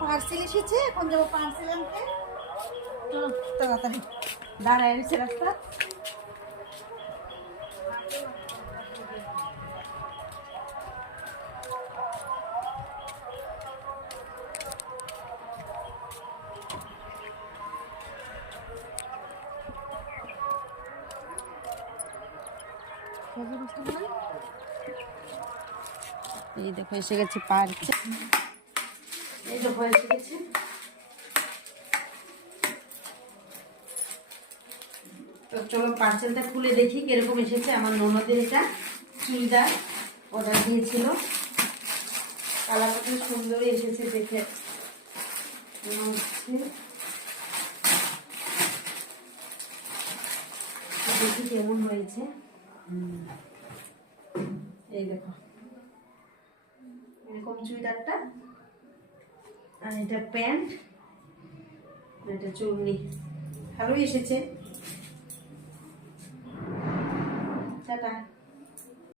Parcel এসেছে, এখন যাবো পার্সেল আনতে। চলো তাড়াতাড়ি, দাঁড়ায় রয়েছে রাস্তা। এই দেখো এসে গেছে পার্কে, এই দেখো এসে গেছে। তো চলো পার্সেলটা খুলে দেখি কিরকম এসেছে। আমার ননদের এটা চুড়িদার অর্ডার দিয়েছিল, কালারটা খুব সুন্দরই এসেছে দেখে মনে হচ্ছে। দেখি কেমন হয়েছে। এই দেখো এরকম চুড়িদারটা, আর এটা প্যান্ট, এটা চুড়নি, ভালোই এসেছে। টাটা।